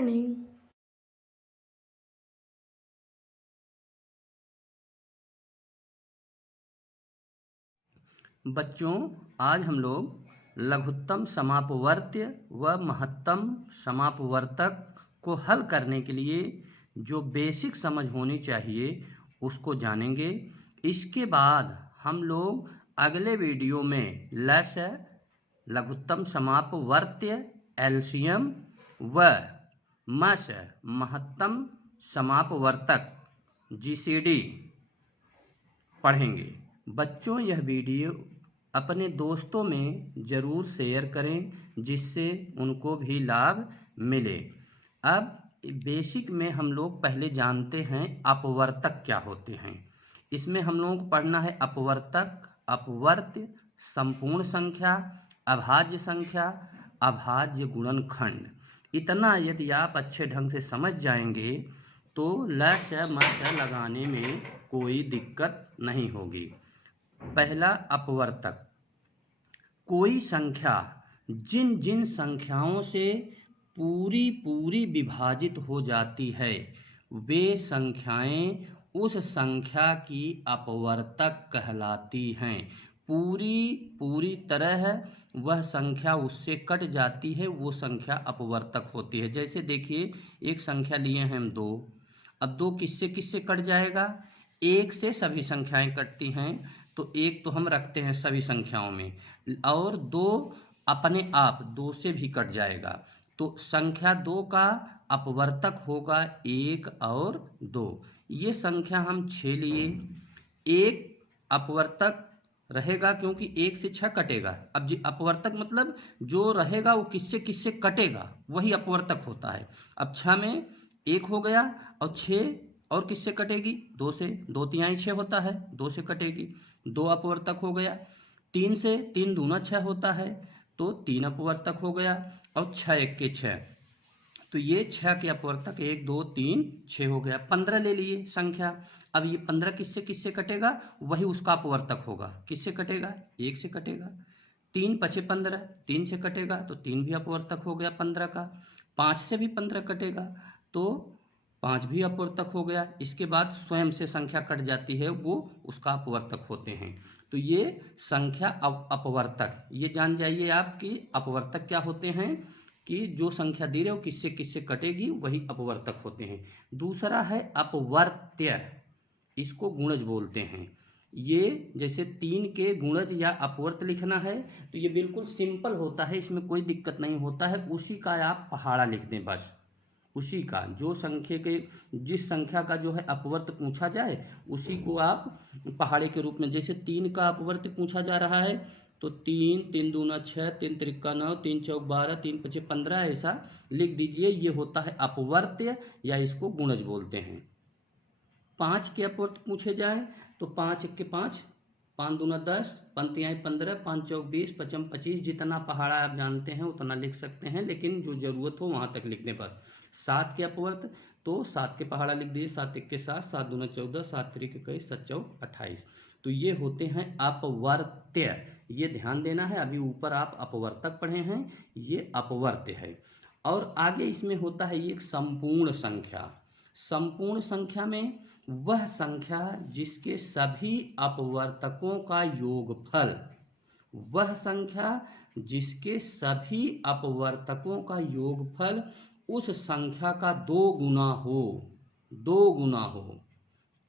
Morning. बच्चों, आज हम लोग लघुत्तम समापवर्त्य व महत्तम समापवर्तक को हल करने के लिए जो बेसिक समझ होनी चाहिए उसको जानेंगे। इसके बाद हम लोग अगले वीडियो में लघुत्तम समापवर्त्य एलसीएम व महत्तम समापवर्तक जीसीडी पढ़ेंगे। बच्चों, यह वीडियो अपने दोस्तों में ज़रूर शेयर करें जिससे उनको भी लाभ मिले। अब बेसिक में हम लोग पहले जानते हैं अपवर्तक क्या होते हैं। इसमें हम लोगों को पढ़ना है अपवर्तक, अपवर्त्य, संपूर्ण संख्या, अभाज्य संख्या, अभाज्य गुणनखंड। इतना यदि आप अच्छे ढंग से समझ जाएंगे तो लस्य मस्य लगाने में कोई दिक्कत नहीं होगी। पहला अपवर्तक, कोई संख्या जिन जिन संख्याओं से पूरी विभाजित हो जाती है वे संख्याएं उस संख्या की अपवर्तक कहलाती हैं। पूरी तरह वह संख्या उससे कट जाती है वो संख्या अपवर्तक होती है। जैसे देखिए, एक संख्या लिए हैं हम 2। अब 2 किससे किससे कट जाएगा? 1 से सभी संख्याएं कटती हैं, तो 1 तो हम रखते हैं सभी संख्याओं में, और 2 अपने आप 2 से भी कट जाएगा। तो संख्या 2 का अपवर्तक होगा 1 और 2। ये संख्या हम 6 लिए, 1 अपवर्तक रहेगा क्योंकि 1 से 6 कटेगा। अब जी अपवर्तक मतलब जो रहेगा वो किससे किससे कटेगा वही अपवर्तक होता है। अब 6 में 1 हो गया और 6 और किससे कटेगी? 2 से। 2 तिहाई 6 होता है, 2 से कटेगी, 2 अपवर्तक हो गया। 3 से, 3 दूना 6 होता है तो 3 अपवर्तक हो गया, और 6 1 6। तो ये 6 के अपवर्तक 1 2 3 6 हो गया। 15 ले लिए संख्या। अब ये 15 किससे किससे कटेगा? वही उसका अपवर्तक होगा। किससे कटेगा? 1 से कटेगा। 3 पचे 15, 3 से कटेगा तो 3 भी अपवर्तक हो गया 15 का। 5 से भी 15 कटेगा तो 5 भी अपवर्तक हो गया। इसके बाद स्वयं से संख्या कट जाती है वो उसका अपवर्तक होते हैं। तो ये संख्या अपवर्तक, ये जान जाइए आप कि अपवर्तक क्या होते हैं, कि जो संख्या दे रहे हो किससे किससे कटेगी वही अपवर्तक होते हैं। दूसरा है अपवर्त्य, इसको गुणज बोलते हैं। ये जैसे 3 के गुणज या अपवर्त लिखना है तो ये बिल्कुल सिंपल होता है, इसमें कोई दिक्कत नहीं होता है। उसी का आप पहाड़ा लिख दें बस, उसी का जो संख्या के जिस संख्या का जो है अपवर्त पूछा जाए उसी को आप पहाड़े के रूप में, जैसे 3 का अपवर्त पूछा जा रहा है तो 3 3 दूना 6, 3 त्रिका 9, 3 चौक 12, 3 पचे 15 ऐसा लिख दीजिए। ये होता है अपवर्त्य या इसको गुणज बोलते हैं। 5 के अपवर्त पूछे जाए तो 5 1 के 5, 5 दूना 10, 5 तिहाई 15, 5 चौक 20, पचम 25। जितना पहाड़ा आप जानते हैं उतना लिख सकते हैं, लेकिन जो ज़रूरत हो वहाँ तक लिख दें बस। 7 के अपवर्त तो 7 के पहाड़ा लिख दिए, 7 1 के 7, 7 दूना 14, 7 3 के 21, 7 चौक 28। तो ये होते हैं अपवर्त्य। ये ध्यान देना है, अभी ऊपर आप अपवर्तक पढ़े हैं, ये अपवर्त्य है। और आगे इसमें होता है एक संपूर्ण संख्या। संपूर्ण संख्या में वह संख्या जिसके सभी अपवर्तकों का योगफल, वह संख्या जिसके सभी अपवर्तकों का योगफल उस संख्या का 2 गुना हो, 2 गुना हो,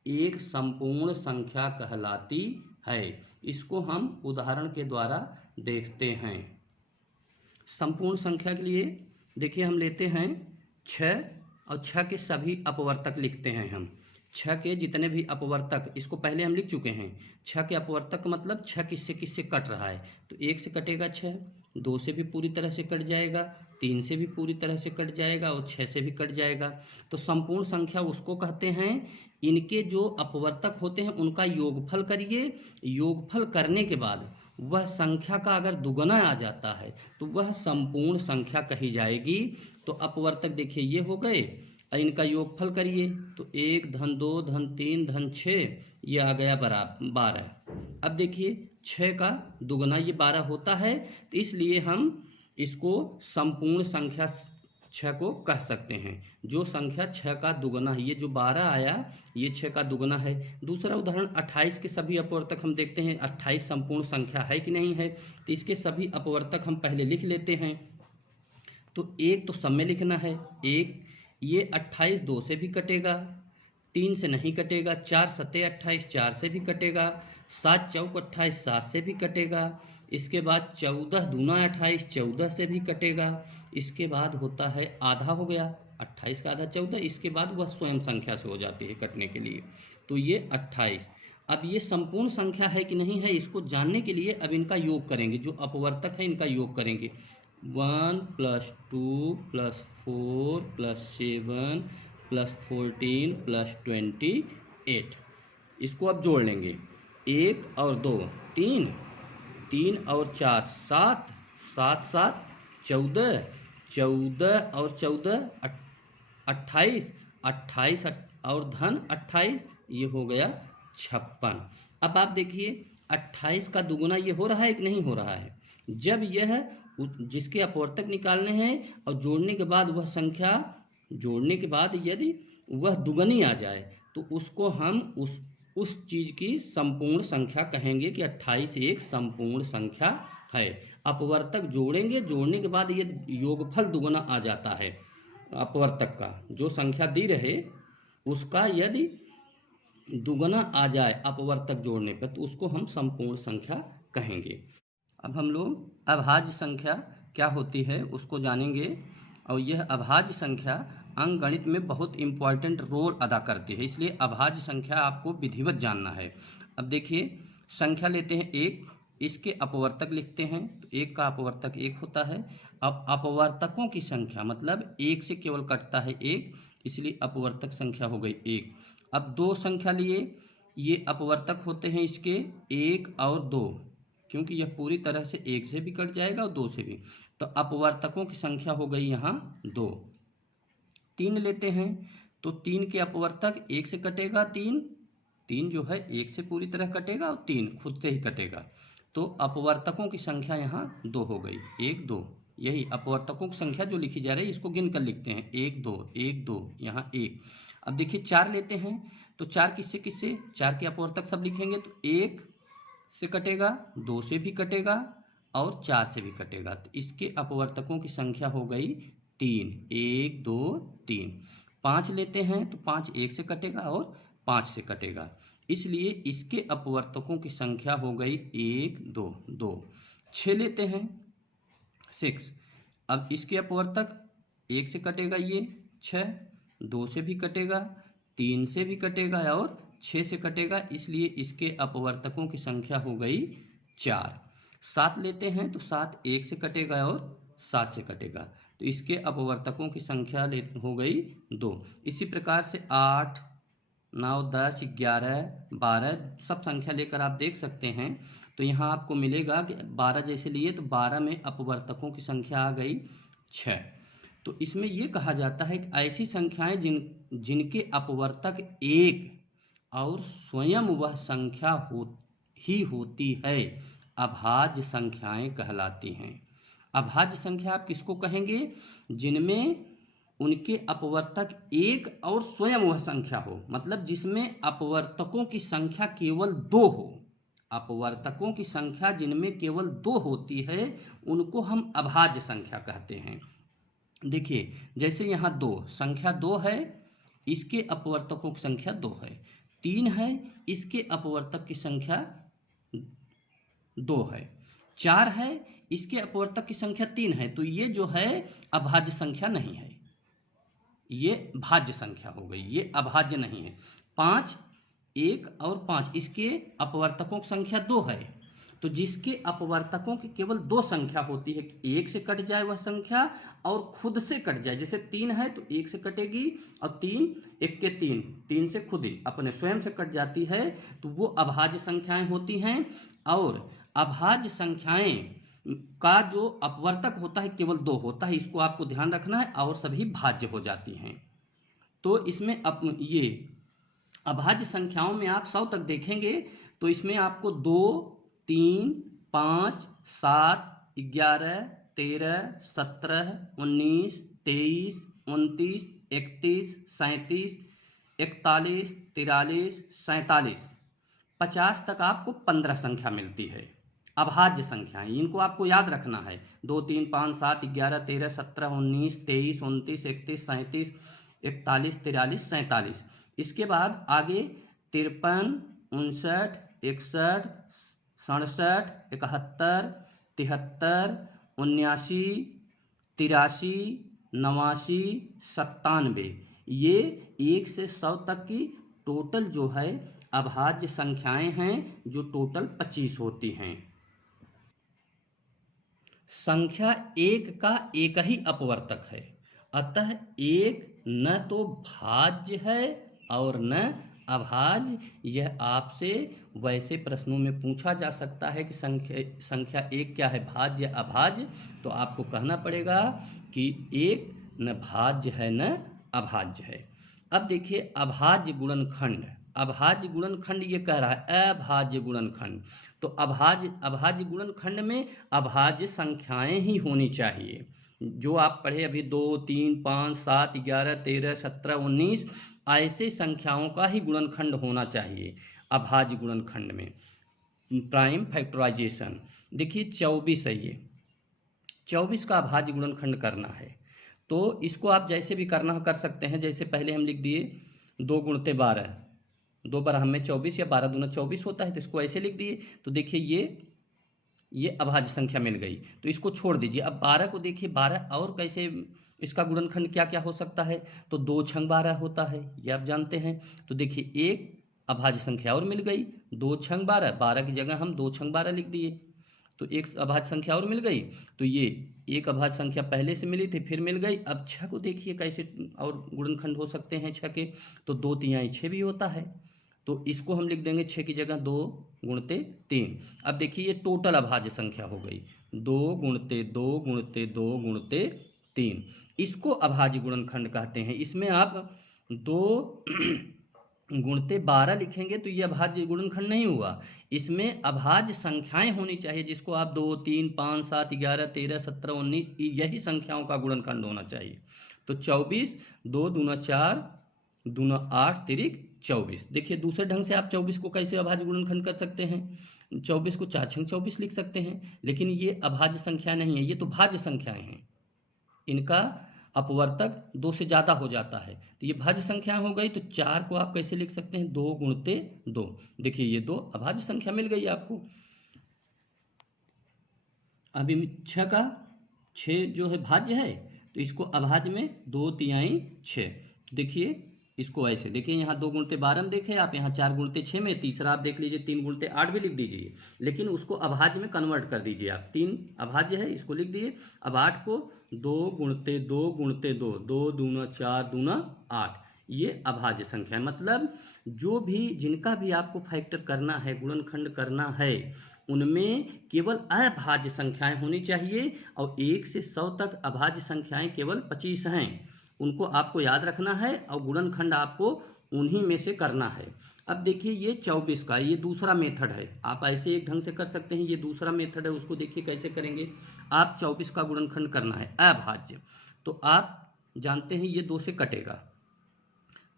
एक संपूर्ण संख्या कहलाती है। इसको हम उदाहरण के द्वारा देखते हैं। संपूर्ण संख्या के लिए देखिए, हम लेते हैं 6 और 6 के सभी अपवर्तक लिखते हैं हम। 6 के जितने भी अपवर्तक, इसको पहले हम लिख चुके हैं। 6 के अपवर्तक मतलब 6 किससे किससे कट रहा है, तो 1 से कटेगा 6, 2 से भी पूरी तरह से कट जाएगा, 3 से भी पूरी तरह से कट जाएगा और 6 से भी कट जाएगा। तो संपूर्ण संख्या उसको कहते हैं, इनके जो अपवर्तक होते हैं उनका योगफल करिए। योगफल करने के बाद वह संख्या का अगर दुगना आ जाता है तो वह संपूर्ण संख्या कही जाएगी। तो अपवर्तक देखिए ये हो गए, और इनका योगफल करिए तो 1 धन 2 धन 3 धन 6, ये आ गया बराबर 12। अब देखिए 6 का दुगना ये 12 होता है, तो इसलिए हम इसको संपूर्ण संख्या 6 को कह सकते हैं। जो संख्या 6 का दुगना है, ये जो 12 आया ये 6 का दुगना है। दूसरा उदाहरण 28 के सभी अपवर्तक हम देखते हैं। 28 संपूर्ण संख्या है कि नहीं है, तो इसके सभी अपवर्तक हम पहले लिख लेते हैं। तो एक तो सब में लिखना है एक, ये 28 2 से भी कटेगा, 3 से नहीं कटेगा, 4 सत्ते 28 4 से भी कटेगा, 7 चौक 28 7 से भी कटेगा। इसके बाद 14 दूना 28 14 से भी कटेगा। इसके बाद होता है आधा हो गया, 28 का आधा 14, इसके बाद वह स्वयं संख्या से हो जाती है कटने के लिए। तो ये 28। अब ये संपूर्ण संख्या है कि नहीं है, इसको जानने के लिए अब इनका योग करेंगे। जो अपवर्तक है इनका योग करेंगे। 1 + 2 + 4 + 7 + 14 + 28। इसको अब जोड़ लेंगे। 1 और 2 3, 3 और 4 7, 7 7 14, 14 और 14 28, 28 और धन 28, ये हो गया 56। अब आप देखिए 28 का दुगुना ये हो रहा है कि नहीं हो रहा है। जब यह जिसके अपवर्तक निकालने हैं और जोड़ने के बाद वह संख्या, जोड़ने के बाद यदि वह दुगनी आ जाए तो उसको हम उस चीज़ की संपूर्ण संख्या कहेंगे कि 28 एक संपूर्ण संख्या है। अपवर्तक जोड़ेंगे, जोड़ने के बाद ये योगफल दुगना आ जाता है अपवर्तक का, जो संख्या दी रहे उसका यदि दुगना आ जाए अपवर्तक जोड़ने पर तो उसको हम संपूर्ण संख्या कहेंगे। अब हम लोग अभाज्य संख्या क्या होती है उसको जानेंगे। और यह अभाज्य संख्या अंकगणित में बहुत इम्पॉर्टेंट रोल अदा करती है, इसलिए अभाज्य संख्या आपको विधिवत जानना है। अब देखिए संख्या लेते हैं एक, इसके अपवर्तक लिखते हैं। तो एक का अपवर्तक एक होता है। अब अपवर्तकों की संख्या मतलब एक से केवल कटता है एक, इसलिए अपवर्तक संख्या हो गई एक। अब दो संख्या लिए, ये अपवर्तक होते हैं इसके एक और दो, क्योंकि यह पूरी तरह से एक से भी कट जाएगा और दो से भी। तो अपवर्तकों की संख्या हो गई यहाँ दो। तीन लेते हैं तो तीन के अपवर्तक एक से कटेगा तीन, तीन जो है एक से पूरी तरह कटेगा और तीन खुद से ही कटेगा। तो अपवर्तकों की संख्या यहाँ दो हो गई, एक दो। यही अपवर्तकों की संख्या जो लिखी जा रही है इसको गिन कर लिखते हैं, एक दो यहाँ एक। अब देखिए चार लेते हैं तो चार किससे किससे, चार के अपवर्तक सब लिखेंगे तो एक से कटेगा, दो से भी कटेगा और चार से भी कटेगा। तो इसके अपवर्तकों की संख्या हो गई तीन, एक दो तीन। पाँच लेते हैं तो पाँच एक से कटेगा और पाँच से कटेगा, इसलिए इसके अपवर्तकों की संख्या हो गई एक दो दो। छः लेते हैं सिक्स, अब इसके अपवर्तक एक से कटेगा ये छः, दो से भी कटेगा, तीन से भी कटेगा और छः से कटेगा, इसलिए इसके अपवर्तकों की संख्या हो गई चार। सात लेते हैं तो सात एक से कटेगा और सात से कटेगा, तो इसके अपवर्तकों की संख्या हो गई दो। इसी प्रकार से 8 9 10 11 12 सब संख्या लेकर आप देख सकते हैं। तो यहाँ आपको मिलेगा कि 12 जैसे लिए तो 12 में अपवर्तकों की संख्या आ गई 6। तो इसमें ये कहा जाता है कि ऐसी संख्याएं जिनके अपवर्तक एक और स्वयं वह संख्या होती है अभाज्य संख्याएं कहलाती हैं। अभाज्य संख्या आप किसको कहेंगे, जिनमें उनके अपवर्तक एक और स्वयं वह संख्या हो, मतलब जिसमें अपवर्तकों की संख्या केवल दो हो। अपवर्तकों की संख्या जिनमें केवल दो होती है उनको हम अभाज्य संख्या कहते हैं। देखिए जैसे यहाँ दो संख्या दो है, इसके अपवर्तकों की संख्या दो है। तीन है, इसके अपवर्तक की संख्या दो है। चार है, इसके अपवर्तक की संख्या तीन है, तो ये जो है अभाज्य संख्या नहीं है, ये भाज्य संख्या हो गई, ये अभाज्य नहीं है। पाँच एक और पाँच, इसके अपवर्तकों की संख्या दो है, तो जिसके अपवर्तकों की केवल दो संख्या होती है, एक से कट जाए वह संख्या और खुद से कट जाए। जैसे तीन है तो एक से कटेगी और तीन एक के तीन, तीन से खुद ही अपने स्वयं से कट जाती है, तो वो अभाज्य संख्याएं होती हैं। और अभाज्य संख्याएं का जो अपवर्तक होता है केवल दो होता है, इसको आपको ध्यान रखना है, और सभी भाज्य हो जाती हैं। तो इसमें ये अभाज्य संख्याओं में आप 100 तक देखेंगे तो इसमें आपको 2 3 5 7 11 13 17 19 23, 29, 31, 37, 41, 43, 47, 50 तक आपको 15 संख्या मिलती है। अभाज्य संख्याएं, इनको आपको याद रखना है। 2, 3, 5, 7, 11, 13, 17, 19, 23, 29, 31, 37, 41, 43, 47। इसके बाद आगे 53, 59, 61, 67, 71, 73, 79, 83, 89, 97, ये 1 से 100 तक की टोटल जो है अभाज्य संख्याएं हैं, जो टोटल 25 होती हैं। संख्या एक का एक ही अपवर्तक है, अतः एक न तो भाज्य है और न अभाज्य। यह आपसे वैसे प्रश्नों में पूछा जा सकता है कि संख्या एक क्या है, भाज्य या अभाज्य, तो आपको कहना पड़ेगा कि एक न भाज्य है न अभाज्य है। अब देखिए अभाज्य गुणनखंड, अभाज्य गुणनखंड ये कह रहा है अभाज्य गुणनखंड, तो अभाज्य गुणनखंड में अभाज्य संख्याएं ही होनी चाहिए। जो आप पढ़े अभी 2, 3, 5, 7, 11, 13, 17, 19, ऐसे संख्याओं का ही गुणनखंड होना चाहिए अभाज्य गुणनखंड में। प्राइम फैक्टराइजेशन देखिए 24 है, ये 24 का अभाज्य गुणनखंड करना है, तो इसको आप जैसे भी करना कर सकते हैं। जैसे पहले हम लिख दिए 2 गुणते 12, 2 बार हमें 24 या 12 दूना 24 होता है, तो इसको ऐसे लिख दिए। तो देखिए ये अभाज्य संख्या मिल गई, तो इसको छोड़ दीजिए। अब 12 को देखिए, 12 और कैसे इसका गुणनखंड क्या क्या हो सकता है, तो 2 छंग 12 होता है, ये आप जानते हैं। तो देखिए एक अभाज्य संख्या और मिल गई, 2 छंग 12, 12 की जगह हम 2 छंग 12 लिख दिए, तो एक अभाज्य संख्या और मिल गई। तो ये एक अभाज्य संख्या पहले से मिली थी, फिर मिल गई। अब 6 को देखिए कैसे और गुणनखंड हो सकते हैं 6 के, तो 2 तिहाई 6 भी होता है, तो इसको हम लिख देंगे 6 की जगह 2 गुणते 3। अब देखिए ये टोटल अभाज्य संख्या हो गई, 2 गुणते 2 गुणते 2 गुणते 3, इसको अभाज्य गुणनखंड कहते हैं। इसमें आप 2 गुणते 12 लिखेंगे तो ये अभाज्य गुणनखंड नहीं हुआ। इसमें अभाज्य संख्याएं होनी चाहिए, जिसको आप 2, 3, 5, 7, 11, 13, 17, 19, यही संख्याओं का गुणनखंड होना चाहिए। तो 24, 2 दूना 4, दूना 8, तिरिक 24। देखिए दूसरे ढंग से आप 24 को कैसे अभाज्य गुणनखंड कर सकते हैं, 24 को 4 छंग 24 लिख सकते हैं, लेकिन ये अभाज्य संख्या नहीं है, ये तो भाज्य संख्याएं हैं। इनका अपवर्तक 2 से ज़्यादा हो जाता है, तो ये भाज्य संख्या हो गई। तो 4 को आप कैसे लिख सकते हैं, 2 गुणते 2। देखिए ये 2 अभाज्य संख्या मिल गई आपको। अभी 6 जो है भाज्य है, तो इसको अभाज्य में 2 तिहाई 6। देखिए इसको ऐसे देखिए, यहाँ 2 गुणते 12 में देखें आप, यहाँ 4 गुणते 6 में, तीसरा आप देख लीजिए 3 गुणते 8 भी लिख दीजिए, लेकिन उसको अभाज्य में कन्वर्ट कर दीजिए आप। 3 अभाज्य है, इसको लिख दिए। अब 8 को 2 गुणते 2 गुणते 2, 2 दूना 4 दूना 8, ये अभाज्य संख्या है। मतलब जो भी जिनका भी आपको फैक्टर करना है, गुणनखंड करना है, उनमें केवल अभाज्य संख्याएं होनी चाहिए, और 1 से 100 तक अभाज्य संख्याएं केवल 25 हैं, उनको आपको याद रखना है, और गुणनखंड आपको उन्हीं में से करना है। अब देखिए ये 24 का ये दूसरा मेथड है, आप ऐसे एक ढंग से कर सकते हैं, ये दूसरा मेथड है, उसको देखिए कैसे करेंगे। आप 24 का गुणनखंड करना है अभाज्य, तो आप जानते हैं ये 2 से कटेगा,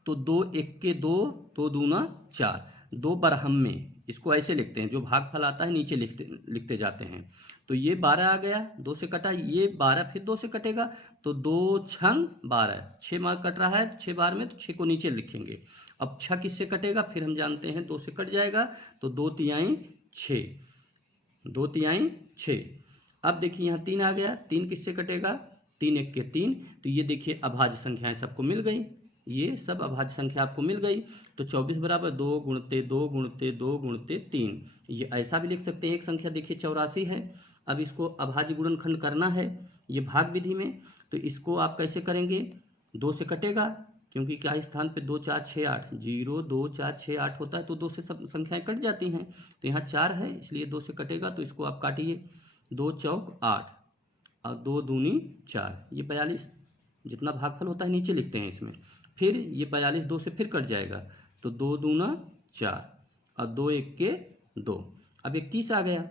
तो 2 1 के 2, 2 दूना 4, 2 बरहम में इसको ऐसे लिखते हैं, जो भागफल आता है नीचे लिखते जाते हैं। तो ये 12 आ गया, 2 से कटा, ये 12 फिर 2 से कटेगा, तो 2 छंग 12, 6 मार्क कट रहा है, 6 बार में, तो 6 को नीचे लिखेंगे। अब 6 किससे कटेगा, फिर हम जानते हैं 2 से कट जाएगा, तो 2 तिहाई 6, 2 तिहाई 6। अब देखिए यहाँ 3 आ गया, 3 किससे कटेगा, 3 1 के 3, तो ये देखिए अभाज्य संख्याएं सबको मिल गई, ये सब अभाज्य संख्या आपको मिल गई। तो 24 बराबर 2 गुणते 2 गुणते 2 गुणते 3, ये ऐसा भी लिख सकते हैं। एक संख्या देखिए 84 है, अब इसको अभाज्य गुणनखंड करना है ये भाग विधि में, तो इसको आप कैसे करेंगे, 2 से कटेगा, क्योंकि क्या स्थान पे 2 4 6 8, 0 2 4 6 8 होता है, तो 2 से सब संख्याएं कट जाती हैं, तो यहाँ 4 है इसलिए 2 से कटेगा, तो इसको आप काटिए, 2 चौक 8 और 2 दूनी 4, ये 42 जितना भागफल होता है नीचे लिखते हैं इसमें। फिर ये 42 2 से फिर कट जाएगा, तो 2 दूना 4 और 2 1 के 2, अब 21 आ गया।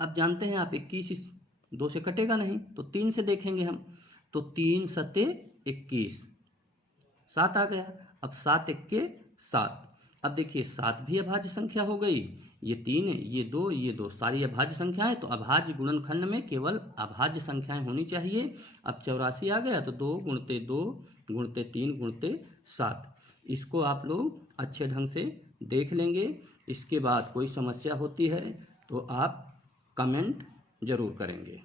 अब जानते हैं आप 21 इस 2 से कटेगा नहीं, तो 3 से देखेंगे हम, तो 3 सते 21, 7 आ गया। अब 7 एक्के 7। अब देखिए 7 भी अभाज्य संख्या हो गई, ये 3 ये 2 सारी अभाज्य संख्याएं, तो अभाज्य गुणनखंड में केवल अभाज्य संख्याएं होनी चाहिए। अब 84 आ गया, तो 2 गुणते 2 गुणते 3 गुणते 7। इसको आप लोग अच्छे ढंग से देख लेंगे। इसके बाद कोई समस्या होती है तो आप कमेंट जरूर करेंगे।